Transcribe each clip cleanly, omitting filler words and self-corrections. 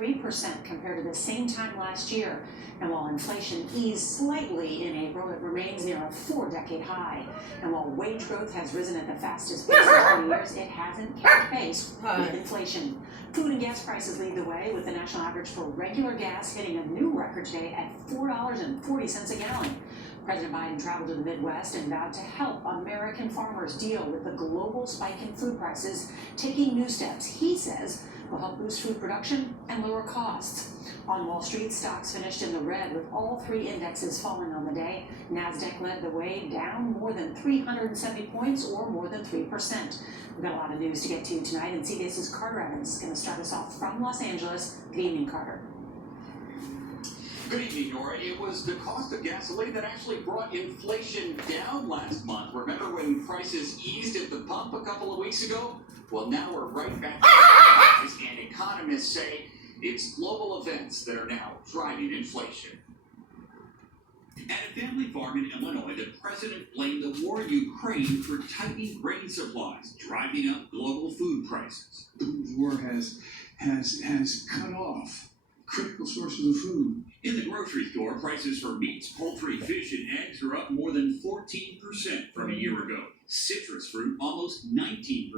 3% compared to the same time last year. And while inflation eased slightly in April, it remains near a four-decade high. And while wage growth has risen at the fastest pace in 20 years, it hasn't kept pace with inflation. Food and gas prices lead the way, with the national average for regular gas hitting a new record today at $4.40 a gallon. President Biden traveled to the Midwest and vowed to help American farmers deal with the global spike in food prices, taking new steps he says will help boost food production and lower costs. On Wall Street, stocks finished in the red with all three indexes falling on the day. NASDAQ led the way, down more than 370 points or more than 3%. We've got a lot of news to get to tonight, and CBS's Carter Evans is going to start us off from Los Angeles. Good evening, Carter. Good evening, Nora. It was the cost of gasoline that actually brought inflation down last month. Remember when prices eased at the pump a couple of weeks ago? Well, now we're right back to this, and economists say it's global events that are now driving inflation. At a family farm in Illinois, the president blamed the war in Ukraine for tightening grain supplies, driving up global food prices. The war has cut off critical sources of food. In the grocery store, prices for meats, poultry, fish, and eggs are up more than 14% from a year ago. Citrus fruit almost 19%,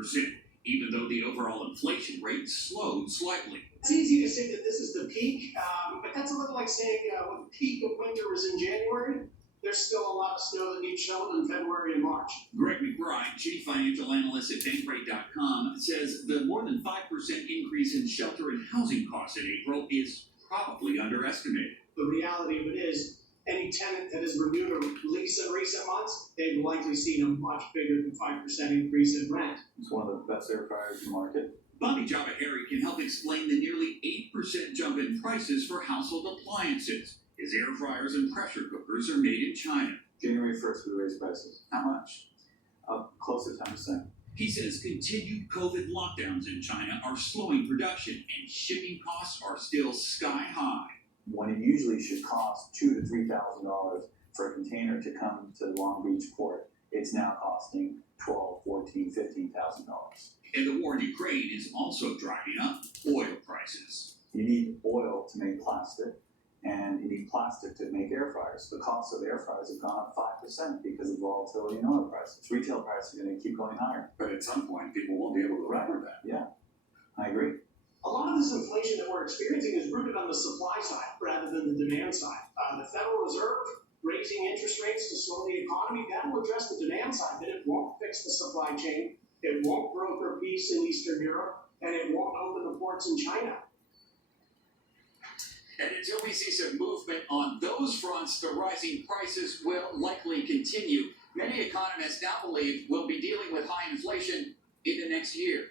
even though the overall inflation rate slowed slightly. It's easy to say that this is the peak, but that's a little like saying when the peak of winter was in January, there's still a lot of snow that needs shoveled in February and March. Greg McBride, chief financial analyst at Bankrate.com, says the more than 5% increase in shelter and housing costs in April is probably underestimated. The reality of it is, any tenant that has renewed a lease in recent months, they've likely seen a much bigger than 5% increase in rent. It's one of the best air fryers in the market. Bobby Javahari can help explain the nearly 8% jump in prices for household appliances. His air fryers and pressure cookers are made in China. January 1st, we raised prices. How much? Up close to 10%. He says continued COVID lockdowns in China are slowing production and shipping costs are still sky high. When it usually should cost $2,000 to $3,000 for a container to come to the Long Beach port, it's now costing $12,000, $14,000, $15,000. And the war in Ukraine is also driving up oil prices. You need oil to make plastic, and you need plastic to make air fryers. The cost of air fryers have gone up 5% because of volatility in oil prices. Retail prices are going to keep going higher. But at some point, people won't be able to afford that. Yeah, I agree. A lot of this inflation that we're experiencing is rooted on the supply side rather than the demand side. The Federal Reserve raising interest rates to slow the economy, that will address the demand side, but it won't fix the supply chain, it won't broker peace in Eastern Europe, and it won't open the ports in China. And until we see some movement on those fronts, the rising prices will likely continue. Many economists now believe we'll be dealing with high inflation in the next year.